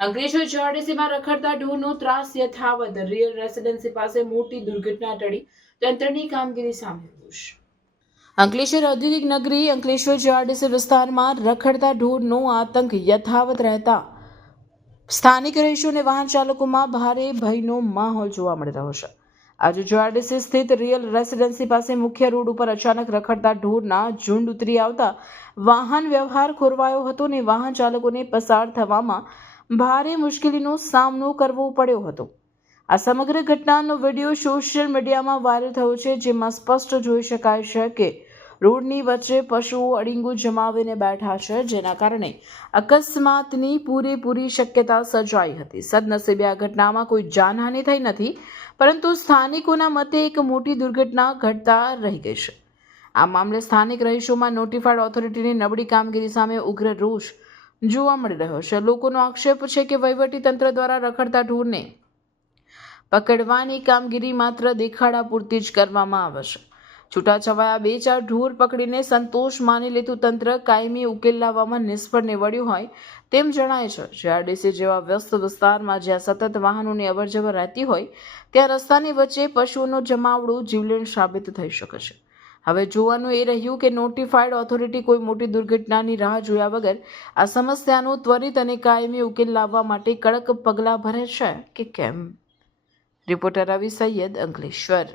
અંકલેશ્વર જીઆરડીસીમાં રખડતા ઢોરનો ત્રાસ યથાવત, રિયલ રેસિડેન્સી પાસે મોટી દુર્ઘટના ટળી, તંત્રની કામગીરી સામે રોષ. અંકલેશ્વર ઔદ્યોગિક નગરી અંકલેશ્વર જીઆરડીસી વિસ્તારમાં રખડતા ઢોરનો આતંક યથાવત રહેતા સ્થાનિક રહીશો અને વાહન ચાલકોમાં ભારે ભયનો માહોલ જોવા મળી રહ્યો છે. આજે જીઆરડીસી સ્થિત રિયલ રેસિડેન્સી પાસે મુખ્ય રોડ ઉપર અચાનક રખડતા ઢોરના ઝુંડ ઉતરી આવતા વાહન વ્યવહાર ખોરવાયો હતો અને વાહન ચાલકોને પસાર થવામાં ભારે મુશ્કેલીનો સામનો કરવો પડ્યો હતો. આ સમગ્ર ઘટનાનો વિડીયો સોશિયલ મીડિયામાં વાયરલ થયો છે, જેમાં સ્પષ્ટ જોઈ શકાય છે કે રોડની વચ્ચે પશુઓ અડીંગું જમાવીને બેઠા છે, જેના કારણે અકસ્માતની પૂરેપૂરી શક્યતા સર્જાઈ હતી. સદનસીબે આ ઘટનામાં કોઈ જાનહાનિ થઈ નથી, પરંતુ સ્થાનિકોના મતે એક મોટી દુર્ઘટના ઘટતા રહી ગઈ છે. આ મામલે સ્થાનિક રહીશોમાં નોટિફાઈડ ઓથોરિટીની નબળી કામગીરી સામે ઉગ્ર રોષ જોવા મળી રહ્યો છે. લોકોનો આક્ષેપ છે કે વહીવટી તંત્ર દ્વારા રખડતા ઢોરને પકડવાની કામગીરી માત્ર દેખાડા પૂરતી જ કરવામાં આવે છે. છૂટાછવાયા 2-4 ઢોર પકડીને સંતોષ માની લેતું તંત્ર કાયમી ઉકેલ લાવવામાં નિષ્ફળ નીવડ્યું હોય તેમ જણાય છે. જીઆરડીસી જેવા વ્યસ્ત વિસ્તારમાં જ્યાં સતત વાહનોની અવરજવર રહેતી હોય, ત્યાં રસ્તાની વચ્ચે પશુઓનો જમાવડો જીવલેણ સાબિત થઈ શકે છે. હવે જોવાનું એ રહ્યું કે નોટિફાઈડ ઓથોરિટી કોઈ મોટી દુર્ઘટનાની રાહ જોયા વગર આ સમસ્યાનો ત્વરિત અને કાયમી ઉકેલ લાવવા માટે કડક પગલાં ભરે છે કે કેમ. રિપોર્ટર રવિ સૈયદ, અંકલેશ્વર.